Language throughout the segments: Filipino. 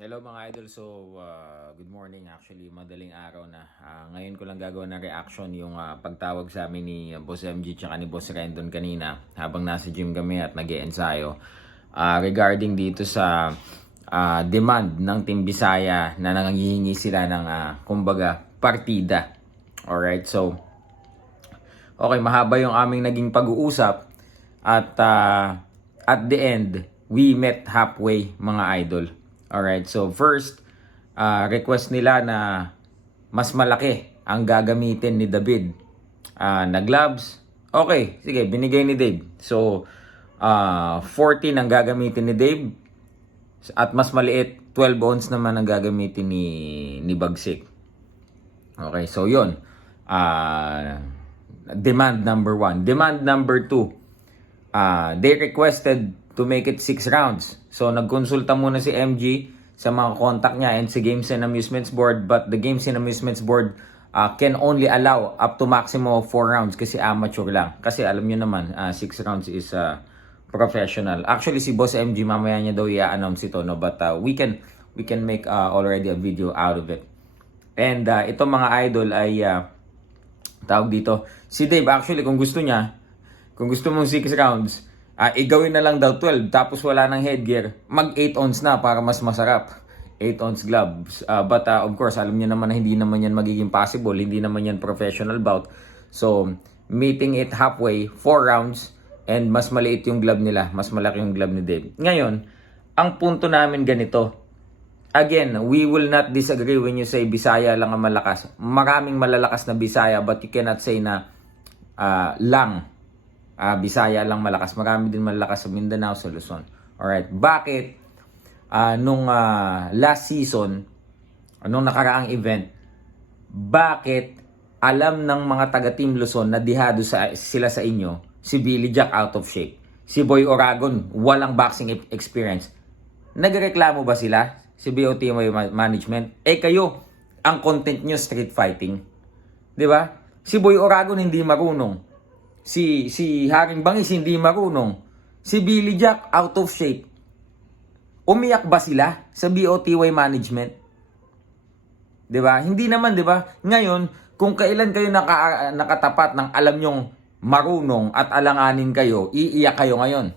Hello mga idol, so uh, good morning actually, madaling araw na. Ah, ngayon ko lang gagawa ng reaction yung ah, pagtawag sa amin ni uh, Boss MG tsaka ni Boss Rendon kanina habang nasa gym kami at nag ensayo Ah, regarding dito sa ah, demand ng Team Bisaya na nangangihingi sila ng ah, kumbaga partida. Alright, so okay, mahaba yung aming naging pag-uusap at ah, at the end, we met halfway mga idol. Alright, so first, ah, request nila na mas malaki ang gagamitin ni David Ah, na gloves. Okay, sige, binigay ni Dave. So, ah 14 ang gagamitin ni Dave at mas maliit, 12 ounce naman ang gagamitin ni, ni Bagsik. Okay, so yun. Ah, demand number one. Demand number two. Ah, they requested to make it 6 rounds. So nagkonsulta muna si MG sa mga contact niya and si Games and Amusements Board but the Games and Amusements Board ah, can only allow up to maximum of 4 rounds kasi amateur lang. Kasi alam niyo naman, 6 rounds is ah, professional. Actually si Boss MG mamaya niya daw i-announce ito no but ah, we can we can make ah, already a video out of it. And uh, ito mga idol ay ah, tawag dito. Si Dave actually kung gusto niya, kung gusto mong 6 rounds, ah igawin na lang daw 12 tapos wala ng headgear, mag 8 ounce na para mas masarap. 8 ounce gloves. Ah, but ah, of course, alam niyo naman na hindi naman yan magiging possible, hindi naman yan professional bout. So, meeting it halfway, 4 rounds, and mas maliit yung glove nila, mas malaki yung glove ni Dave. Ngayon, ang punto namin ganito, Again, we will not disagree when you say Bisaya lang ang malakas. Maraming malalakas na Bisaya but you cannot say na ah, lang ah, Bisaya lang malakas. Marami din malakas sa Mindanao, sa Luzon. Alright, bakit ah, nung ah, last season, nung nakaraang event, bakit alam ng mga taga Team Luzon na dihado sa, sila sa inyo, si Billy Jack out of shape. Si Boy Oragon, walang boxing experience. Nagreklamo ba sila? Si ma- Management? Eh kayo, ang content nyo street fighting. 'Di ba? Si Boy Oragon hindi marunong. Si si Haring Bangis hindi marunong. Si Billy Jack out of shape. Umiyak ba sila sa BOTY Management? 'Di ba? Hindi naman, 'di ba? Ngayon, kung kailan kayo naka, nakatapat ng alam nyong marunong at alanganin kayo, iiyak kayo ngayon.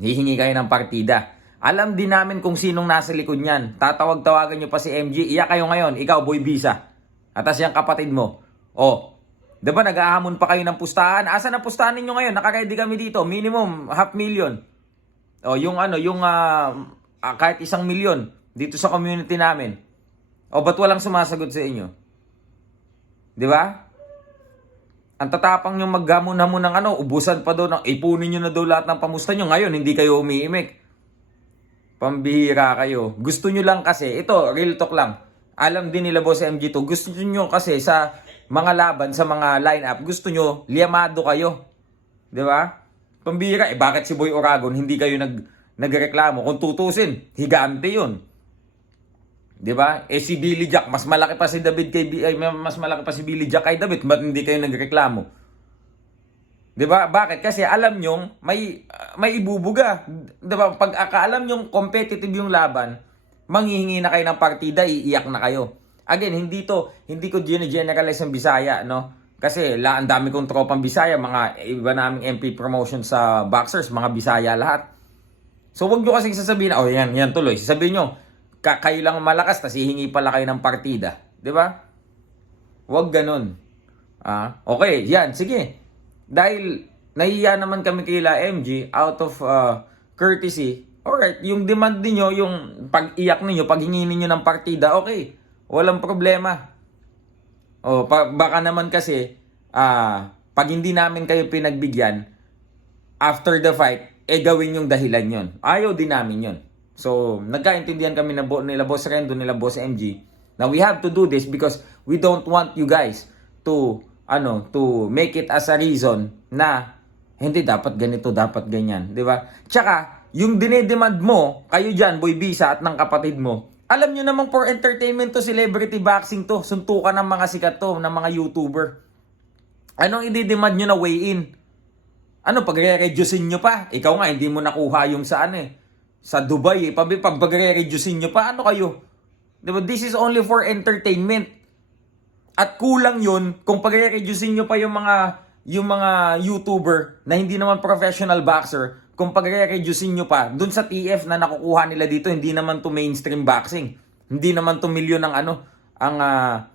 Hihingi kayo ng partida. Alam din namin kung sinong nasa likod niyan. Tatawag-tawagan nyo pa si MG. Iyak kayo ngayon. Ikaw, Boy Bisa. Atas yung kapatid mo. Oh, di ba nag-ahamon pa kayo ng pustahan? Asa na pustahan ninyo ngayon? Nakaready kami dito. Minimum, half million. O, yung ano, yung ah, kahit isang milyon dito sa community namin. O, ba't walang sumasagot sa inyo? Di ba? Ang tatapang nyo maggamon-hamon ng ano, ubusan pa daw ng ipunin nyo na daw lahat ng pamusta nyo. Ngayon, hindi kayo umiimik. Pambihira kayo. Gusto nyo lang kasi, ito, real talk lang. Alam din nila Boss MG to. Gusto nyo kasi sa mga laban, sa mga lineup, gusto nyo, liamado kayo. Di ba? Pambihira, eh bakit si Boy Oragon hindi kayo nag, nagreklamo? Kung tutusin, higante yun. Di ba? Eh si Billy Jack, mas malaki pa si David kay ay, mas malaki pa si Billy Jack kay David, ba't hindi kayo nagreklamo? 'Di ba? Bakit? Kasi alam nyong may may ibubuga. 'Di ba? Pag akaalam nyong competitive yung laban, manghihingi na kayo ng partida, iiyak na kayo. Again, hindi to hindi ko generalize ang Bisaya, no? Kasi la ang dami kong tropang Bisaya, mga iba naming MP promotion sa boxers, mga Bisaya lahat. So wag nyo kasing sasabihin, oh yan, yan tuloy. Sasabihin nyo, ka kayo lang malakas, tas hihingi pala kayo ng partida. 'Di ba? Wag ganun. Ah, okay, yan, sige. Dahil nahiya naman kami kila MG out of uh, courtesy. Alright, yung demand niyo yung pag-iyak ninyo, paghingi ninyo ng partida, okay. Walang problema. O, pa- baka naman kasi, ah, pag hindi namin kayo pinagbigyan, after the fight, eh gawin yung dahilan yon. Ayaw din namin yon. So, nagkaintindihan kami na bo- nila Boss Rendo, nila Boss MG, na we have to do this because we don't want you guys to ano, to make it as a reason na hindi dapat ganito, dapat ganyan, 'di ba? Tsaka, yung dinedemand mo, kayo diyan, Boy Bisa at ng kapatid mo, alam nyo namang for entertainment to, celebrity boxing to, suntukan ng mga sikat to, ng mga YouTuber. Anong i-demand nyo na weigh in? Ano, pag-reducein nyo pa? Ikaw nga, hindi mo nakuha yung saan eh. sa Dubai, eh. Pabi, pag reducein nyo pa, ano kayo? Diba? This is only for entertainment. At kulang yun kung pag-reducein nyo pa yung mga yung mga YouTuber na hindi naman professional boxer, kung pag-reducein nyo pa dun sa TF na nakukuha nila dito, hindi naman to mainstream boxing. Hindi naman to milyon ng ano, ang ah,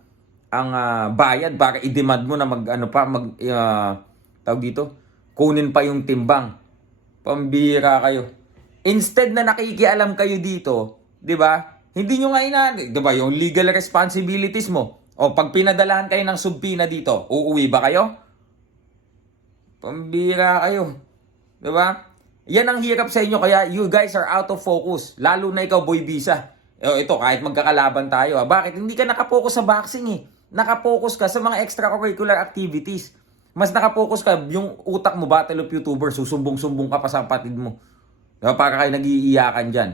ang ah, bayad para i-demand mo na mag ano pa mag ah, tawag dito, kunin pa yung timbang. Pambira kayo. Instead na nakikialam kayo dito, 'di ba? Hindi nyo nga ina, 'di ba, yung legal responsibilities mo. O pag pinadalahan kayo ng subpina dito, uuwi ba kayo? Pambira kayo. 'Di ba? Yan ang hirap sa inyo kaya you guys are out of focus. Lalo na ikaw boy visa. Eh, ito kahit magkakalaban tayo. Ah. Bakit? Hindi ka nakapokus sa boxing eh. Nakapokus ka sa mga extracurricular activities. Mas nakapokus ka, yung utak mo, battle of YouTuber, susumbong-sumbong ka pa sa kapatid mo. Diba? Para kayo nag-iiyakan dyan.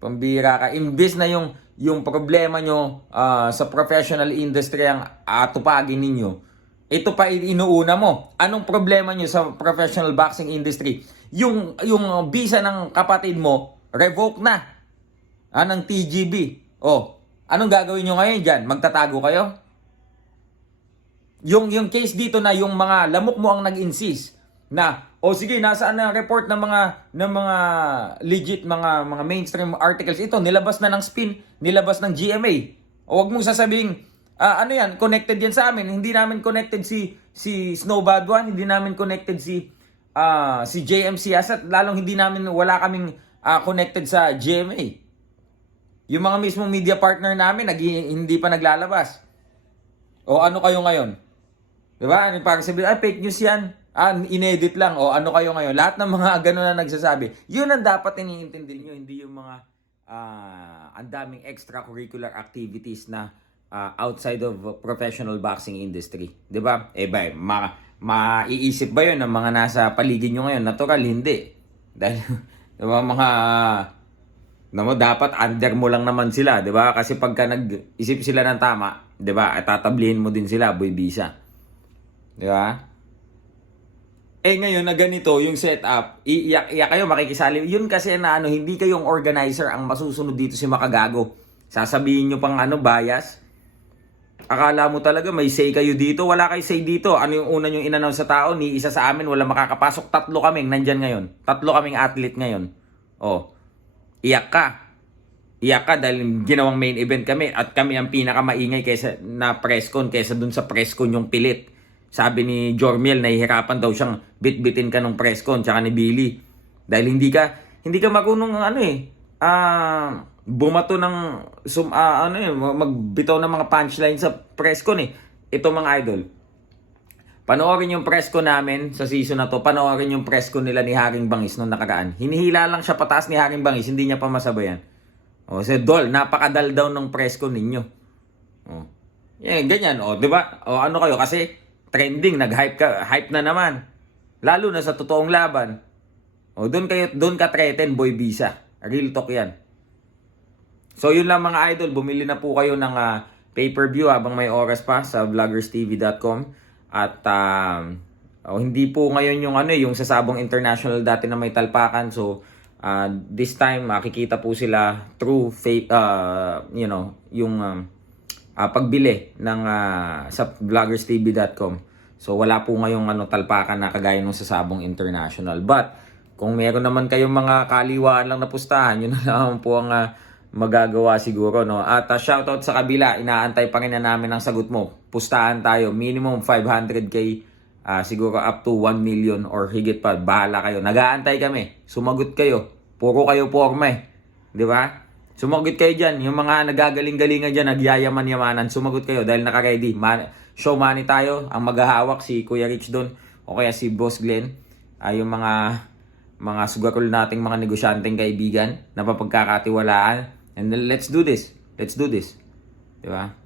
Pambira ka. Imbis na yung, yung problema nyo ah, sa professional industry ang atupagin ninyo, ito pa inuuna mo. Anong problema nyo sa professional boxing industry? Yung, yung visa ng kapatid mo, revoke na. Ah, ng TGB. Oh, anong gagawin nyo ngayon dyan? Magtatago kayo? Yung, yung case dito na yung mga lamok mo ang nag-insist na o sige nasaan na report ng mga ng mga legit mga mga mainstream articles ito nilabas na ng spin nilabas ng GMA o wag mong sasabing ah, ano yan connected yan sa amin hindi namin connected si si Snowbad One hindi namin connected si ah, si JMC Asset lalong hindi namin wala kaming ah, connected sa GMA yung mga mismong media partner namin nag hindi pa naglalabas o ano kayo ngayon Di ba? Ano parang sabi, ay fake news yan. Ah, inedit lang. O ano kayo ngayon? Lahat ng mga ganun na nagsasabi. Yun ang dapat iniintindi nyo. Hindi yung mga ah, ang daming extracurricular activities na ah, outside of professional boxing industry. Di ba? Eh ba, ma maiisip ba yun ng mga nasa paligid nyo ngayon? Natural, hindi. Dahil, di ba, mga na mo dapat under mo lang naman sila, 'di ba? Kasi pagka nag-isip sila ng tama, 'di ba? Tatablihin mo din sila, boy bisa. Di ba? Eh ngayon na ganito yung setup, iiyak-iyak kayo, makikisali. Yun kasi na ano, hindi kayong organizer ang masusunod dito si Makagago. Sasabihin nyo pang ano, bias. Akala mo talaga may say kayo dito, wala kay say dito. Ano yung una yung inanaw sa tao, ni isa sa amin, wala makakapasok. Tatlo kaming nandyan ngayon. Tatlo kaming athlete ngayon. Oh, iyak ka. Iyak ka dahil ginawang main event kami at kami ang pinakamaingay kaysa na press con kaysa dun sa press con yung pilit. Sabi ni Jormiel, nahihirapan daw siyang bit-bitin ka ng press con, tsaka ni Billy. Dahil hindi ka, hindi ka marunong ano eh, ah, bumato ng, sum, ah, ano eh, magbitaw ng mga punchline sa press con eh. Ito mga idol. Panoorin yung press con namin sa season na to. Panoorin yung press con nila ni Haring Bangis nung nakaraan. Hinihila lang siya pataas ni Haring Bangis, hindi niya pa masabayan. O, si Dol, napakadal daw ng press con ninyo. O. Yeah, ganyan, o, di ba? O, ano kayo, kasi trending, nag-hype ka, hype na naman. Lalo na sa totoong laban. O doon kayo doon ka threaten boy visa. Real talk 'yan. So yun lang mga idol, bumili na po kayo ng ah, pay-per-view habang may oras pa sa vloggerstv.com at um, oh, hindi po ngayon yung ano eh, yung sa Sabong International dati na may talpakan. So ah, this time makikita po sila through fa- ah, you know, yung um, ah, pagbili ng ah, sa vloggerstv.com. So wala po ngayong ano talpakan na kagaya nung sa Sabong International. But kung meron naman kayong mga kaliwaan lang na pustahan, yun na lang po ang ah, magagawa siguro no. At ah, shoutout sa kabila, inaantay pa rin na namin ang sagot mo. Pustahan tayo, minimum 500k ah, siguro up to 1 million or higit pa. Bahala kayo. Nagaantay kami. Sumagot kayo. Puro kayo porme. 'Di ba? Sumagot kayo dyan. Yung mga nagagaling-galingan dyan, nagyayaman-yamanan, sumagot kayo dahil naka-ready. Man- show money tayo. Ang maghahawak si Kuya Rich doon o kaya si Boss Glenn. Ay yung mga mga sugarol nating mga negosyanteng kaibigan na papagkakatiwalaan. And then, let's do this. Let's do this. Di ba?